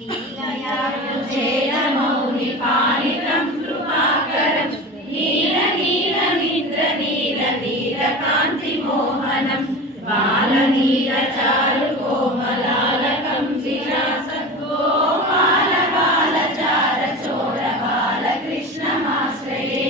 लीलयायुधेयमौलिपालितं कृपाकरं नीलनीलमिन्द्रनीलनीलकान्तिमोहनं बालनीलचारुकोमलालकं शिशासं गोपालबालचारचोर बालकृष्णमाश्रये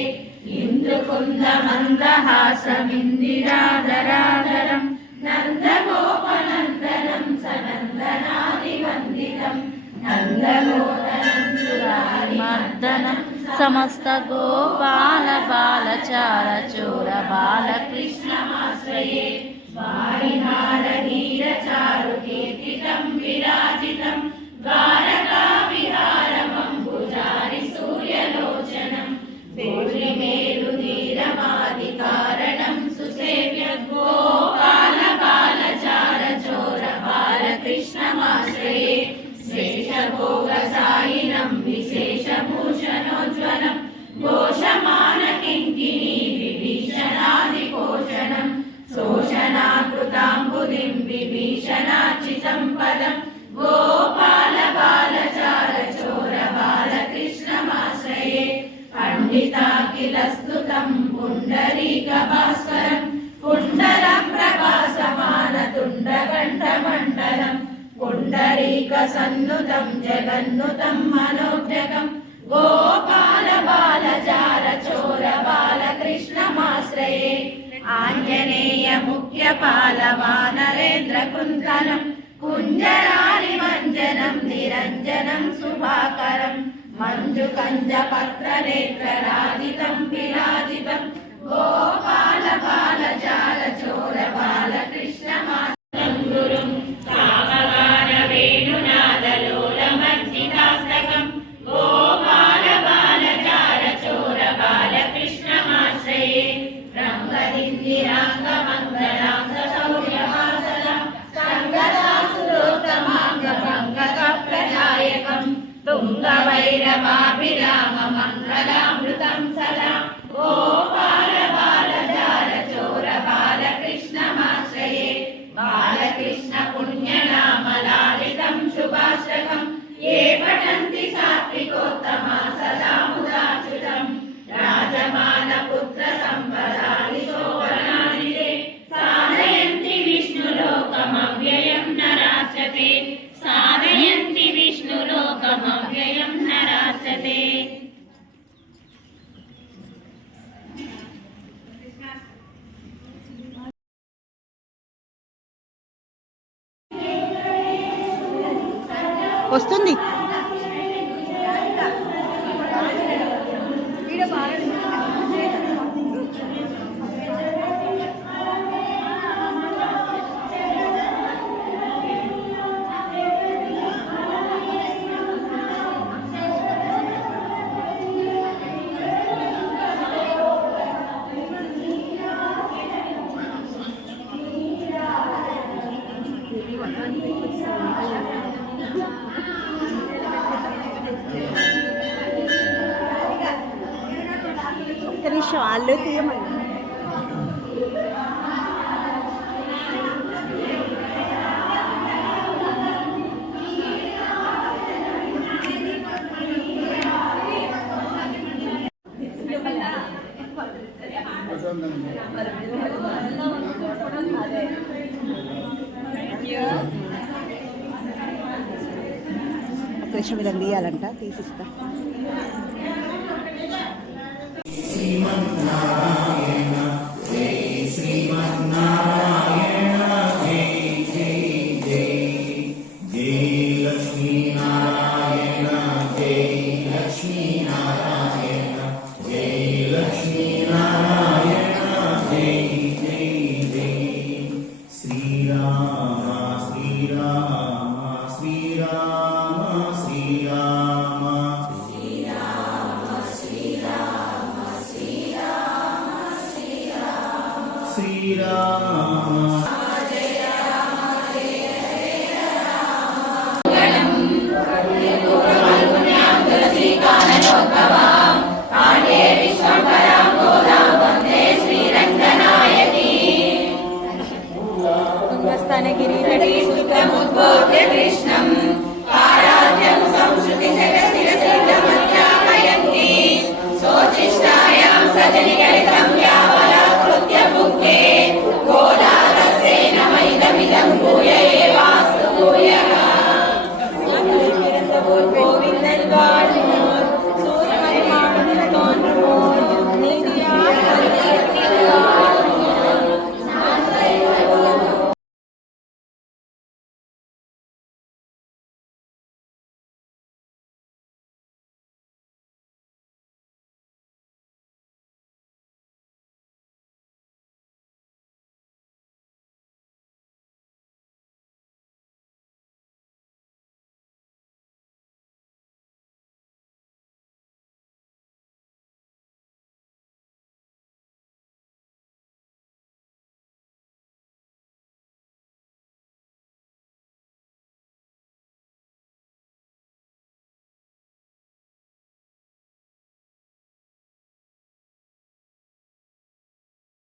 इन्दुकुन्दमन्दहासमिन्दिराधराधरं नन्दगोपनन्दनं सनन्दनादिवन्दितं नन्दगोदनं सुरारिमर्दनं समस्त गोपाल बालचारचोर बालकृष्णमाश्रये वारिहारनीरचारुकीर्तितं विराजितं द्वारकाविहारमम्बुजारि सूर्यलोचनं वेणुमेरुनीरमादिकारणं सुसेव्य गोपाल बालचारचोर बालकृष्णमाश्रये शेषभोगसायिनं विशेषभूषणोज्ज्वलं घोषमानकिङ्किणी विभीषणादिकोशनं शोषणाकृताम्बुधिं विभीषणार्चितं पदं गोपाल बालचारचोर बालकृष्णमाश्रये पण्डिताखिलस्तुतं पुण्डरीकभास्करं पुण्डरप्रभासमानतुण्डकण्ठमण्डलं पुण्डरीकसन्नुतं जगन्नुतं मनोज्ञकं गोपाल बालचारचोर बालकृष्णमाश्रये आञ्जनेय मुख्यपालवानरेन्द्रकुन्तलं कुञ्जरारिमञ्जनं निरञ्जनं शुभाकरं मञ्जुकञ्जपत्रनेत्रराजितं विराजितं गोपाल बालचारचोर बालकृष्णमाश्रयं गुरुं सावगानवेणुनादलोलमर्जितास्तकं गोपाल बालचारचोर बालकृष्णमाश्रये रङ्गदिन्दिराङ्गमङ्गलाङ्गशौर्यवासलं सङ्गदासुरोत्तमाङ्गभङ्गकप्रदायकं तुङ्गभैरवाभिराममङ्गलामृतं सदा गोपाल बालचारचोर बालकृष्णमाश्रये बालकृष्ण पुण्यनामलालितं शुभाश्रकं ये पठन्ति सात्विकोत्तमा सदा मुदाच्युतं राजमानपुत्रसम्पदानि शोभनानि ते साधयन्ति विष्णुलोकमव्ययं नराश्यते साधयन्ति विष्णुलोकमव्ययं नराश्यते వస్తుంది ఒక్క నిమిషం వాళ్ళు తీయమని ఒక్క నిమిషం ఇలా తీయాలంట తీసిస్తా श्रीमन्नारायण जय श्रीमन्नारायण जय जय जय जय लक्ष्मीनारायण जय लक्ष्मीनारायण जय लक्ष्मीनारायण जय जय जय श्रीराम श्रीराम श्रीराम श्रीराम श्रीराम